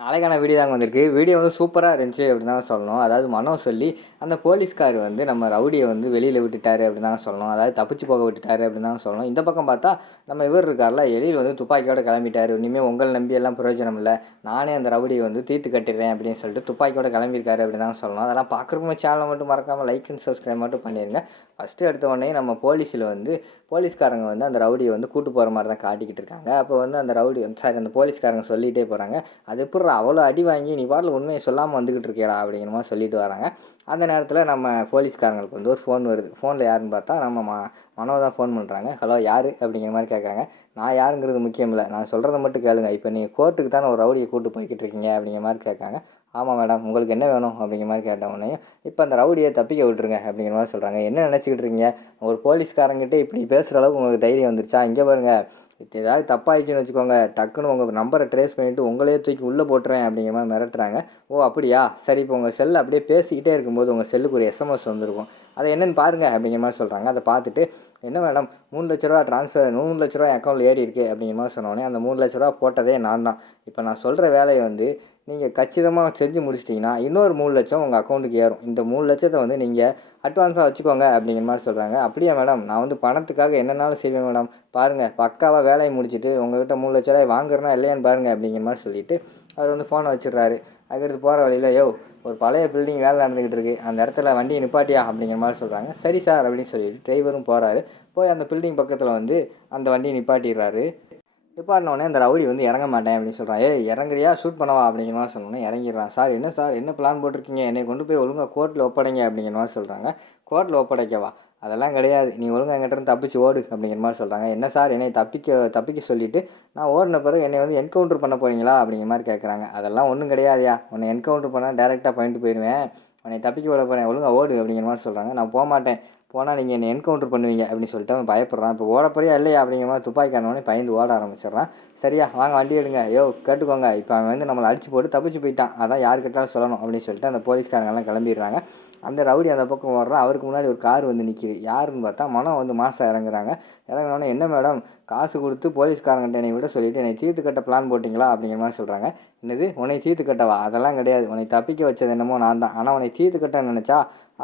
நாளைக்கான வீடியோ தாங்க வந்திருக்கு. வீடியோ வந்து சூப்பராக இருந்துச்சு அப்படின்னு தாங்க சொல்லணும். அதாவது மனோ சொல்லி அந்த போலீஸ்கார் வந்து நம்ம ரவுடியை வந்து வெளியில் விட்டுட்டாரு அப்படின்னு தாங்க சொல்லணும். அதாவது தப்பிச்சு போக விட்டுட்டாரு அப்படின்னு தாங்க சொல்லணும். இந்த பக்கம் பார்த்தா நம்ம இவர் இருக்கார்ல, எழில் வந்து துப்பாக்கியோட கிளம்பிட்டாரு. இனிமேல் உங்களை நம்பி எல்லாம் பிரயோஜனம் இல்லை, நானே அந்த ரவுடியை வந்து தீர்த்து கட்டிடுறேன் அப்படின்னு சொல்லிட்டு துப்பாக்கியோட கிளம்பியிருக்காரு அப்படின்னு தாங்க சொல்லணும். அதெல்லாம் பார்க்குறவங்க சேனலை மட்டும் மறக்காமல் லைக் அண்ட் சப்ஸ்கிரைப் மட்டும் பண்ணிடுங்க. ஃபஸ்ட்டு எடுத்த உடனே நம்ம போலீஸ்காரங்க வந்து அந்த ரவுடியை வந்து கூட்டு போகிற மாதிரி தான் காட்டிக்கிட்டு இருக்காங்க. அப்போ வந்து அந்த ரவுடி அந்த போலீஸ்காரங்க சொல்லிகிட்டே போகிறாங்க, அது எப்படிடா அவ்வளோ அடி வாங்கி நீ பாட்டில் உண்மையை சொல்லாமல் வந்துக்கிட்டு இருக்கியடா அப்படிங்கிற மாதிரி சொல்லிட்டு வராங்க. அந்த நேரத்தில் நம்ம போலீஸ்காரங்களுக்கு வந்து ஒரு ஃபோன் வருது. ஃபோனில் யாருன்னு பார்த்தா நம்ம மனோ தான் ஃபோன் பண்ணுறாங்க. ஹலோ யார் அப்படிங்கிற மாதிரி கேட்குறாங்க. நான் யாருங்கிறது முக்கியம் இல்லை, நான் சொல்கிறத மட்டும் கேளுங்க. இப்போ நீங்கள் கோர்ட்டுக்கு தானே ஒரு ரவுடியை கூட்டு போய்கிட்டு இருக்கீங்க அப்படிங்கிற மாதிரி கேட்காங்க. ஆமாம் மேடம், உங்களுக்கு என்ன வேணும் அப்படிங்கிற மாதிரி கேட்டவொடனே, இப்போ அந்த ரவுடியை தப்பிக்க விட்டுருங்க அப்படிங்கிற மாதிரி சொல்கிறாங்க. என்ன நினச்சிக்கிட்டு இருக்கீங்க, ஒரு போலீஸ்காரங்கிட்ட இப்படி பேசுகிற அளவுக்கு உங்களுக்கு தைரியம் வந்துருச்சா? இங்கே பாருங்கள், ஏதாவது தப்பாகிடுச்சின்னு வச்சுக்கோங்க, டக்குன்னு உங்கள் நம்பரை ட்ரேஸ் பண்ணிவிட்டு உங்களே தூக்கி உள்ளே போட்டுறேன் அப்படிங்கிற மாதிரி மிரட்டுறாங்க. ஓ அப்படியா, சரி. இப்போ உங்கள் செல்லை அப்படியே பேசிக்கிட்டே இருக்கும்போது உங்கள் செல்லுக்கு ஒரு எஸ்எம்எஸ் வந்திருக்கும், அதை என்னென்னு பாருங்கள் அப்படிங்கிற மாதிரி சொல்கிறாங்க. அதை பார்த்துட்டு, என்ன மேடம் 3 லட்ச ரூபா ட்ரான்ஸ்ஃபர், 3 லட்ச ரூபா அக்கௌண்ட்டில் ஏறி இருக்குது அப்படிங்கிற மாதிரி சொன்னோடனே, அந்த 3 லட்ச ரூபா போட்டதே நான் தான். இப்போ நான் சொல்கிற வேலையை வந்து நீங்கள் கச்சிதமாக செஞ்சு முடிச்சிட்டிங்கன்னா இன்னொரு 3 லட்சம் உங்கள் அக்கௌண்ட்டுக்கு ஏறும். இந்த 3 லட்சத்தை வந்து நீங்கள் அட்வான்ஸாக வச்சுக்கோங்க அப்படிங்கிற மாதிரி சொல்கிறாங்க. அப்படியா மேடம், நான் வந்து பணத்துக்காக என்னன்னாலும் செய்வேன் மேடம், பாருங்கள் பக்காவாக வேலையை முடிச்சுட்டு உங்கள்கிட்ட 3 லட்ச ரூபாய் வாங்குறேன்னா இல்லையான்னு பாருங்கள் அப்படிங்கிற மாதிரி சொல்லிவிட்டு அவர் வந்து ஃபோனை வச்சிடுறாரு. அதுக்கடுத்து போகிற வழியில், ஒரு பழைய பில்டிங் வேலை நடந்துக்கிட்டு இருக்குது, அந்த இடத்துல வண்டியை நிப்பாட்டியா அப்படிங்கிற மாதிரி சொல்கிறாங்க. சரி சார் அப்படின்னு சொல்லிட்டு டிரைவரும் போகிறாரு. போய் அந்த பில்டிங் பக்கத்தில் வந்து அந்த வண்டியை நிப்பாட்டிடுறாரு. நிப்பாட்டினோடனே அந்த ரவுடி வந்து இறங்க மாட்டேன் அப்படின்னு சொல்கிறான். இறங்குறியா, ஷூட் பண்ணவா அப்படிங்கிற மாதிரி சொன்னோன்னே இறங்கிடுறான். சார் என்ன சார், என்ன பிளான் போட்டிருக்கீங்க, என்னை கொண்டு போய் ஒழுங்காக கோர்ட்டில் ஒப்படைங்க அப்படிங்கிற மாதிரி சொல்கிறாங்க. கோர்ட்டில் ஒப்படைக்கவா, அதெல்லாம் கிடையாது, நீ ஒழுங்காக என்கிட்ட தப்பிச்சு ஓடு அப்படிங்கிற மாதிரி சொல்கிறாங்க. என்ன சார், என்னை தப்பிக்க சொல்லிவிட்டு நான் ஓடின பிறகு என்னை வந்து என்கவுண்டர் பண்ண போகிறீங்களா அப்படிங்கிற மாதிரி கேட்குறாங்க. அதெல்லாம் ஒன்றும் கிடையாதுயா, உன்னை என்கவுண்டர் பண்ணால் டேரெக்டாக பண்ணிட்டு போயிடுவேன், உன்னை தப்பிக்க விட போகிறேன், ஒழுங்காக ஓடு அப்படிங்கிற மாதிரி சொல்கிறாங்க. நான் போக மாட்டேன், போனால் நீங்கள் என்னை என்கவுண்டர் பண்ணுவீங்க அப்படின்னு சொல்லிட்டு அவன் பயப்படுறான். இப்போ ஓடப்போறியா இல்லையா அப்படிங்கிற மாதிரி துப்பாக்கியானவனே பயந்து ஓட ஆரம்பிச்சிடுறான். சரியா, வாங்க வண்டி எடுங்க, கேட்டுக்கோங்க, இப்போ அவன் வந்து நம்மளை அடிச்சு போட்டு தப்பிச்சு போயிட்டான், அதான் யார் கேட்டாலும் சொல்லணும் அப்படின்னு சொல்லிட்டு அந்த போலீஸ்காரங்கெல்லாம் கிளம்பிடுறாங்க. அந்த ரவுடி அந்த பக்கம் ஓடுறான். அவருக்கு முன்னாடி ஒரு கார் வந்து நிற்கிது. யாருன்னு பார்த்தா மனோ வந்து மாதம் இறங்குறாங்க. இறங்கினோடனே, என்ன மேடம், காசு கொடுத்து போலீஸ்காரங்கிட்ட என்னை விட சொல்லிவிட்டு என்னை தீர்த்து கட்ட பிளான் போட்டிங்களா அப்படிங்கிற மாதிரி சொல்கிறாங்க. என்னது, உன்னை தீர்த்து கட்டவா, அதெல்லாம் கிடையாது, உன்னை தப்பிக்க வச்சது என்னமோ நான் தான், ஆனால் உன்னை தீர்த்து கட்ட நினச்சா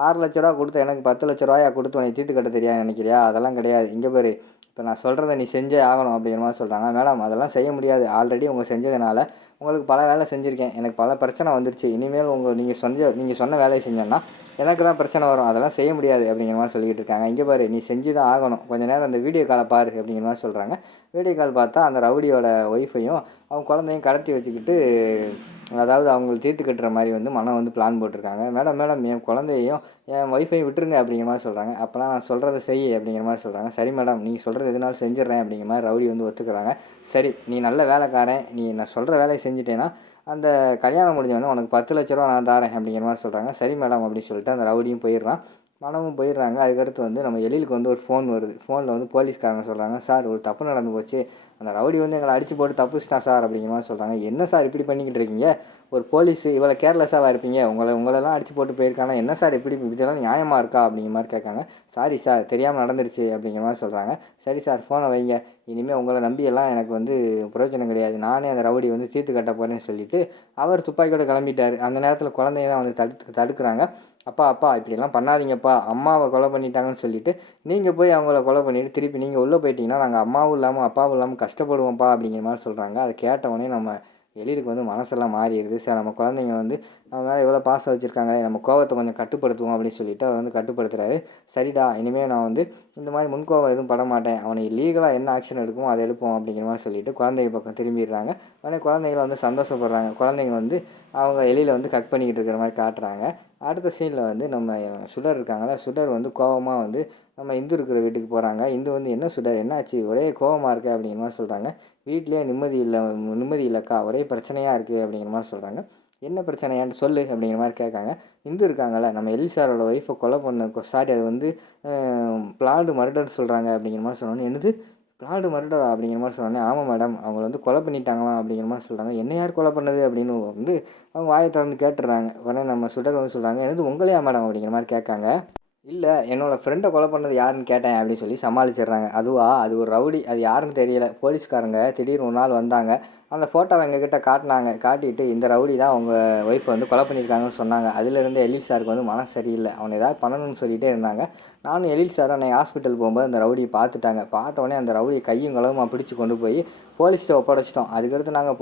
6 லட்ச ரூபா கொடுத்து எனக்கு 10 லட்ச ரூபாயா கொடுத்து உன்னை தீர்த்து கட்ட தெரியாது நினைக்கிறியா, அதெல்லாம் கிடையாது. இங்கே பாரு, இப்போ நான் சொல்கிறத நீ செஞ்சே ஆகணும் அப்படிங்கிற மாதிரி சொல்கிறாங்க. மேடம், அதெல்லாம் செய்ய முடியாது, ஆல்ரெடி உங்கள் செஞ்சதுனால உங்களுக்கு பல வேலை செஞ்சுருக்கேன், எனக்கு பல பிரச்சனை வந்துருச்சு, இனிமேல் நீங்கள் சொன்ன வேலையை செஞ்சேன்னா எனக்கு தான் பிரச்சனை வரும், அதெல்லாம் செய்ய முடியாது அப்படிங்கிற மாதிரி சொல்லிக்கிட்டு இருக்காங்க. இங்கே பாரு, நீ செஞ்சு தான் ஆகணும், கொஞ்சம் நேரம் அந்த வீடியோ காலை பாரு அப்படிங்கிற மாதிரி சொல்கிறாங்க. வீடியோ கால் பார்த்தா அந்த ரவுடியோட ஒய்ஃபையும் அவங்க குழந்தையும் கடத்தி வச்சுக்கிட்டு, அதாவது அவங்களுக்கு தீர்த்து கட்டுற மாதிரி வந்து மனம் வந்து பிளான் போட்டிருக்காங்க. மேடம் என் குழந்தையும் என் ஒய்ஃபையும் விட்டுருங்க அப்படிங்கிற மாதிரி சொல்கிறாங்க. அப்போலாம் நான் சொல்கிறத செய் அப்படிங்கிற மாதிரி சொல்கிறாங்க. சரி மேடம், நீங்கள் சொல்கிறது எதுனாலும் செஞ்சிடறேன் அப்படிங்கிற மாதிரி ரவுடி வந்து ஒத்துக்கிறாங்க. சரி, நீ நல்ல வேலைக்காரன், நீ நான் சொல்கிற வேலையை செஞ்சுட்டேன்னா அந்த கல்யாணம் முடிஞ்சவொடனே உனக்கு 10 லட்ச ரூபா நான் தரேன் அப்படிங்கிற மாதிரி சொல்கிறாங்க. சரி மேடம் அப்படின்னு சொல்லிட்டு அந்த ரவுடியும் போயிடுறான், மனமும் போயிடுறாங்க. அதுக்கடுத்து வந்து நம்ம எழிலுக்கு வந்து ஒரு ஃபோன் வருது. ஃபோனில் வந்து போலீஸ்காரங்க சொல்கிறாங்க, சார் ஒரு தப்பு நடந்து போச்சு, அந்த ரவுடி வந்து எங்களை அடித்து போட்டு தப்புச்சிட்டான் சார் அப்படிங்கிற மாதிரி சொல்கிறாங்க. என்ன சார் இப்படி பண்ணிக்கிட்டு இருக்கீங்க, ஒரு போலீஸு இவ்வளோ கேர்லெஸ்ஸாக இருப்பீங்க, உங்களெல்லாம் அடித்து போட்டு போயிருக்காங்க, என்ன சார் இதெல்லாம் நியாயமாக இருக்கா அப்படிங்கிற மாதிரி கேட்காங்க. சாரி சார், தெரியாமல் நடந்துருச்சு அப்படிங்கிற மாதிரி சொல்கிறாங்க. சரி சார், ஃபோனை வைங்க, இனிமேல் உங்களை நம்பியெல்லாம் எனக்கு வந்து பிரயோஜனம் கிடையாது, நானே அந்த ரவுடி வந்து தீர்த்து கட்ட போகிறேன்னு சொல்லிவிட்டு அவர் துப்பாக்கியோட கிளம்பிட்டார். அந்த நேரத்தில் குழந்தைங்க தான் வந்து தடுக்கிறாங்க. அப்பா இப்படிலாம் பண்ணாதீங்கப்பா, அம்மாவை கொலை பண்ணிட்டாங்கன்னு சொல்லிவிட்டு நீங்கள் போய் அவங்கள கொலை பண்ணிவிட்டு திருப்பி நீங்கள் உள்ளே போயிட்டீங்கன்னா நாங்கள் அம்மாவும் இல்லாமல் அப்பாவும் இல்லாமல் கஷ்டப்படுவோம்ப்பா அப்படிங்கிற மாதிரி சொல்கிறாங்க. அதை கேட்டவொடனே நம்ம எழிலுக்கு வந்து மனசெல்லாம் மாறிடுது. சார், நம்ம குழந்தைங்க வந்து நம்ம மேலே எவ்வளோ பாசம் வச்சுருக்காங்க, நம்ம கோவத்தை கொஞ்சம் கட்டுப்படுத்துவோம் அப்படின்னு சொல்லிவிட்டு அவர் வந்து கட்டுப்படுத்துகிறாரு. சரிடா, இனிமேல் நான் வந்து இந்த மாதிரி முன்கோவம் எதுவும் பட மாட்டேன், அவனை லீகலாக என்ன ஆக்ஷன் எடுக்குமோ அதை எடுப்போம் அப்படிங்கிற மாதிரி சொல்லிவிட்டு குழந்தைங்க பக்கம் திரும்பிடுறாங்க. உடனே குழந்தைங்கள வந்து சந்தோஷப்படுறாங்க. குழந்தைங்க வந்து அவங்க எழில வந்து கட் பண்ணிக்கிட்டு இருக்கிற மாதிரி காட்டுறாங்க. அடுத்த சீனில் வந்து நம்ம சுடர் இருக்காங்களா, சுடர் வந்து கோவமாக வந்து நம்ம இந்து இருக்கிற வீட்டுக்கு போகிறாங்க. இந்து வந்து, என்ன சுடர் என்னாச்சு, ஒரே கோவமாக இருக்குது அப்படிங்கிற மாதிரி சொல்கிறாங்க. வீட்லேயே நிம்மதி இல்லைக்கா, ஒரே பிரச்சனையாக இருக்குது அப்படிங்கிற மாதிரி சொல்கிறாங்க. என்ன பிரச்சனையான்னு சொல்லு அப்படிங்கிற மாதிரி கேட்காங்க. இந்து இருக்காங்கல்ல, நம்ம எலி சாரோட ஒய்ஃபை கொலை பண்ண சாரி, அது வந்து பிளான்டு மர்டர் சொல்கிறாங்க அப்படிங்கிற மாதிரி சொன்னோன்னே, என்னது பிளான்டு மர்டரா அப்படிங்கிற மாதிரி சொன்னோன்னே, ஆமாம் மேடம், அவங்கள வந்து கொலை பண்ணிட்டாங்களாம் அப்படிங்கிற மாதிரி சொல்கிறாங்க. என்ன யார் கொலை பண்ணது அப்படின்னு வந்து அவங்க வாயை திறந்து கேட்டுடுறாங்க. உடனே நம்ம சுடர் வந்து சொல்கிறாங்க, என்னது உங்களையா மேடம் அப்படிங்கிற மாதிரி கேட்காங்க. இல்லை, என்னோடய ஃப்ரெண்டை கொலை பண்ணது யாருன்னு கேட்டேன் அப்படின்னு சொல்லி சமாளிச்சிடுறாங்க. அதுவா, அது ஒரு ரவுடி, அது யாருன்னு தெரியல, போலீஸ்காரங்க திடீர்னு ஒரு நாள் வந்தாங்க, அந்த ஃபோட்டோவை எங்ககிட்ட காட்டினாங்க. காட்டிட்டு இந்த ரவுடி தான் அவங்க ஒய்ஃபை வந்து கொலை பண்ணியிருக்காங்கன்னு சொன்னாங்க. அதிலிருந்து எழில் சாருக்கு வந்து மனசு சரியில்லை. அவனை ஏதாவது பண்ணணும்னு சொல்லிகிட்டே இருந்தாங்க. நானும் எழில் சாரும் அன்றைக்கி ஹாஸ்பிட்டல் போகும்போது அந்த ரவுடியை பார்த்துட்டாங்க. பார்த்த உடனே அந்த ரவுடியை கையும் களவுமா பிடிச்சி கொண்டு போய் போலீஸ்கிட்ட ஒப்படைச்சிட்டோம். அதுக்கடுத்து நாங்கள்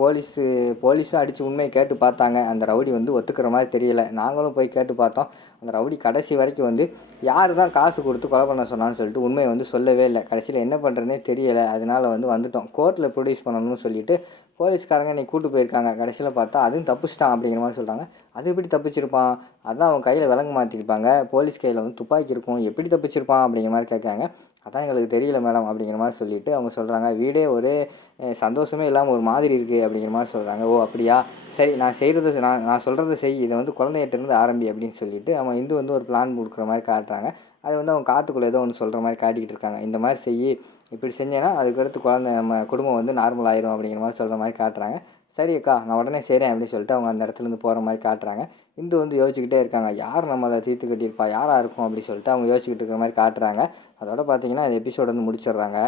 போலீஸும் அடித்து உண்மையை கேட்டு பார்த்தாங்க. அந்த ரவுடி வந்து ஒத்துக்கிற மாதிரி தெரியல. நாங்களும் போய் கேட்டு பார்த்தோம். அந்த ரவுடி கடைசி வரைக்கும் வந்து யார் தான் காசு கொடுத்து கொலை பண்ண சொன்னான்னு சொல்லிட்டு உண்மையை வந்து சொல்லவே இல்லை. கடைசியில் என்ன பண்ணுறதுனே தெரியலை. அதனால வந்து வந்துட்டோம். கோர்ட்டில் ப்ரொடியூஸ் பண்ணணும்னு சொல்லிட்டு போலீஸ்காரங்க நீ கூட்டு போயிருக்காங்க. கடைசியில் பார்த்தா அதுவும் தப்பிச்சிட்டான் அப்படிங்கிற மாதிரி சொல்கிறாங்க. அது எப்படி தப்பிச்சிருப்பான்? அதான் அவன் கையில் விலங்கு மாற்றிருப்பாங்க. போலீஸ் கையில் வந்து துப்பாக்கி இருக்கும். எப்படி தப்பிச்சிருப்பான் அப்படிங்கிற மாதிரி கேட்காங்க. அதான் எங்களுக்கு தெரியல மேடம் அப்படிங்கிற மாதிரி சொல்லிவிட்டு அவங்க சொல்கிறாங்க. வீடே ஒரே சந்தோஷமே இல்லாமல் ஒரு மாதிரி இருக்குது அப்படிங்கிற மாதிரி சொல்கிறாங்க. ஓ அப்படியா, சரி நான் சொல்கிறத செய், இதை வந்து குழந்தைகிட்டேருந்து ஆரம்பி அப்படின்னு சொல்லிவிட்டு அவன் இந்து வந்து ஒரு பிளான் கொடுக்குற மாதிரி காட்டுறாங்க. அது வந்து அவங்க காற்றுக்குள்ளே ஏதோ ஒன்று சொல்கிற மாதிரி காட்டிக்கிட்டு இருக்காங்க. இந்த மாதிரி செய், இப்படி செஞ்சேன்னா அதுக்கடுத்து நம்ம குடும்பம் வந்து நார்மல் ஆயிரும் அப்படிங்கிற மாதிரி சொல்கிற மாதிரி காட்டுறாங்க. சரி அக்கா நான் உடனே செய்கிறேன் அப்படின்னு சொல்லிட்டு அவங்க அந்த இடத்துலேருந்து போகிற மாதிரி காட்டுறாங்க. இந்து வந்து யோசிச்சுக்கிட்டே இருக்காங்க. யார் நம்மளை தீர்த்து கட்டியிருப்பா, யாராக இருக்கும் அப்படின்னு சொல்லிட்டு அவங்க யோசிச்சுக்கிட்டு இருக்கிற மாதிரி காட்டுறாங்க. அதோட பார்த்தீங்கன்னா அந்த எபிசோடு வந்து முடிச்சிடுறாங்க.